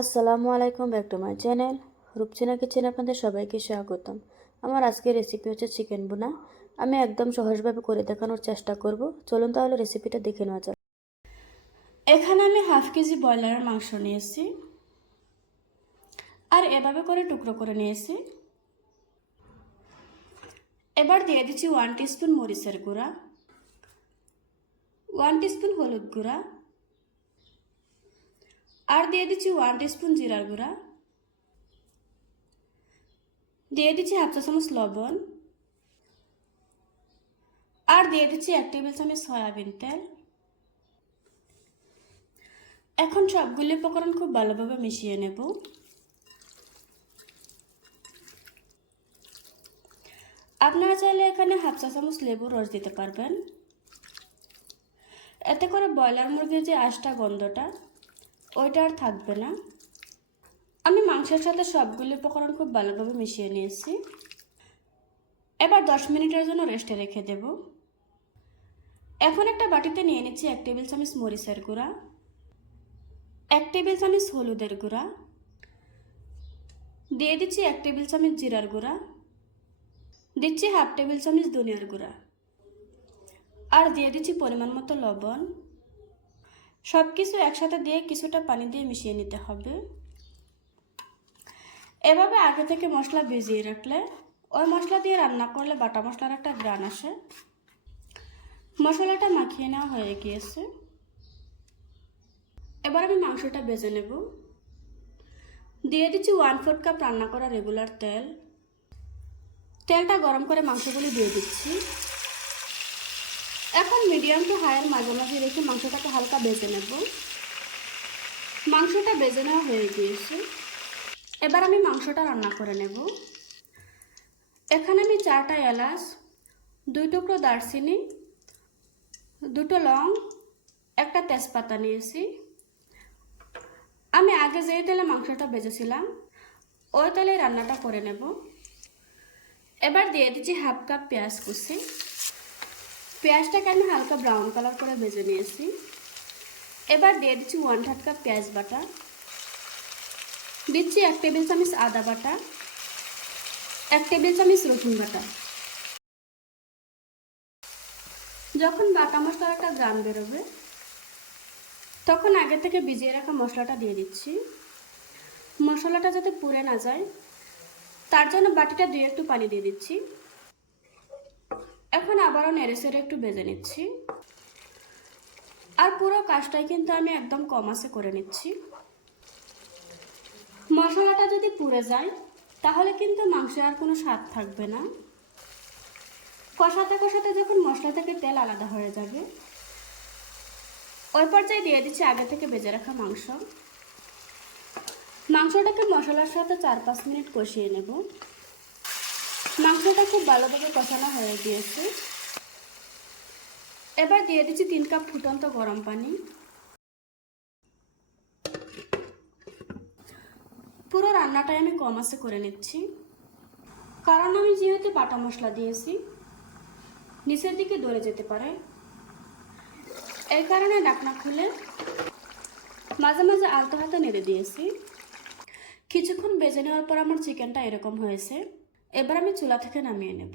আসসালামু আলাইকুম, back to my channel. Rupchina kitchen আপনাদের সবাইকে স্বাগতম। আমার আজকের রেসিপি হচ্ছে চিকেন বোনা আমি একদম সহজভাবে করে দেখানোর চেষ্টা করব। চলুন তাহলে রেসিপিটা দেখে নেওয়া যাক। এখানে আমি হাফ কেজি ব্রয়লারের মাংস নিয়েছি। আর এভাবে করে টুকরো করে নিয়েছি। এবার দিয়ে দিচ্ছি ওয়ান টিস্পুন মরিচের গুঁড়া। ওয়ান টিস্পুন হলুদ গুঁড়া। আর দিয়ে দিচ্ছি ওয়ান টিস্পুন জিরার গুঁড়া। দিয়ে দিচ্ছি হাফ চা চামচ লবণ। আর দিয়ে দিচ্ছি এক টেবিল চামচ সয়াবিন তেল। এখন সবগুলি উপকরণ খুব ভালোভাবে মিশিয়ে নেব। আপনারা চাইলে এখানে হাফ চা চামচ লেবু রস দিতে পারবেন। এতে করে ব্রয়লার মুরগির যে আশটা গন্ধটা ওইটা আর থাকবে না। আমি মাংসের সাথে সবগুলি উপকরণ খুব ভালোভাবে মিশিয়ে নিয়েছি। এবার দশ মিনিটের জন্য রেস্টে রেখে দেব। এখন একটা বাটিতে নিয়ে নিচ্ছি এক টেবিল চামচ মরিচের গুঁড়া, এক টেবিল চামচ হলুদের গুঁড়া, দিয়ে দিচ্ছি এক টেবিল চামচ জিরার গুঁড়া, দিচ্ছি হাফ টেবিল চামচ ধনিয়ার গুঁড়া, আর দিয়ে দিচ্ছি পরিমাণ মতো লবণ। সব কিছু একসাথে দিয়ে কিছুটা পানি দিয়ে মিশিয়ে নিতে হবে। এভাবে আগে থেকে মশলা ভিজিয়ে রাখলে, ওই মশলা দিয়ে রান্না করলে বাটা মশলার একটা গ্রান আসে। মশলাটা মাখিয়ে নেওয়া হয়ে গিয়েছে। এবার আমি মাংসটা বেজে নেব। দিয়ে দিচ্ছি ওয়ান ফোর্থ কাপ রান্না করা রেগুলার তেল। তেলটা গরম করে মাংসগুলি দিয়ে দিচ্ছি। এখন মিডিয়াম টু হায়ার মাঝে মাঝে রেখে মাংসটাকে হালকা বেজে নেব। মাংসটা বেজে নেওয়া হয়ে গিয়েছে। এবার আমি মাংসটা রান্না করে নেব। এখানে আমি চারটা এলাচ, দুই টুকরো দারচিনি, দুটো লং, একটা তেজপাতা নিয়েছি। আমি আগে যে তেলে মাংসটা বেজেছিলাম, ওই তেলে রান্নাটা করে নেব। এবার দিয়ে দিচ্ছি হাফ কাপ পেঁয়াজ কুচি। পেঁয়াজটাকে আমি হালকা ব্রাউন কালার করে ভেজে নিয়েছি। এবার দিয়ে দিচ্ছি ওয়ান থার্ড কাপ পেঁয়াজ বাটা। দিচ্ছি এক টেবিল চামচ আদা বাটা, এক টেবিল চামচ রসুন বাটা। যখন বাটা মশলার একটা গ্রাম বেরোবে, তখন আগে থেকে ভিজিয়ে রাখা মশলাটা দিয়ে দিচ্ছি। মশলাটা যাতে পুড়ে না যায়, তার জন্য বাটিটা দিয়ে একটু পানি দিয়ে দিচ্ছি। এখন আবারও নেড়েচেড়ে একটু বেজে নিচ্ছি। আর পুরো কাজটাই কিন্তু আমি একদম কম আঁচে করে নিচ্ছি। মশলাটা যদি পুড়ে যায়, তাহলে কিন্তু মাংসে আর কোনো স্বাদ থাকবে না। কষাতে কষাতে যখন মশলা থেকে তেল আলাদা হয়ে যাবে, ওই পর্যায়ে দিয়ে দিচ্ছি আগে থেকে বেজে রাখা মাংস। মাংসটাকে মশলার সাথে চার পাঁচ মিনিট কষিয়ে নেব। মাংসটা খুব ভালোভাবে কষানো হয়ে গিয়েছে। এবার দিয়ে দিচ্ছি তিন কাপ ফুটন্ত গরম পানি। পুরো রান্নাটাই আমি কম করে নিচ্ছি। কারণ আমি যেহেতু বাটা মশলা দিয়েছি, নিচের দিকে দৌড়ে যেতে পারে। এই কারণে ডাকনা খুলে মাঝে মাঝে আলতো হাতে নেড়ে দিয়েছি। কিছুক্ষণ বেজে নেওয়ার পর আমার চিকেনটা এরকম হয়েছে। এবার আমি চুলা থেকে নামিয়ে নেব।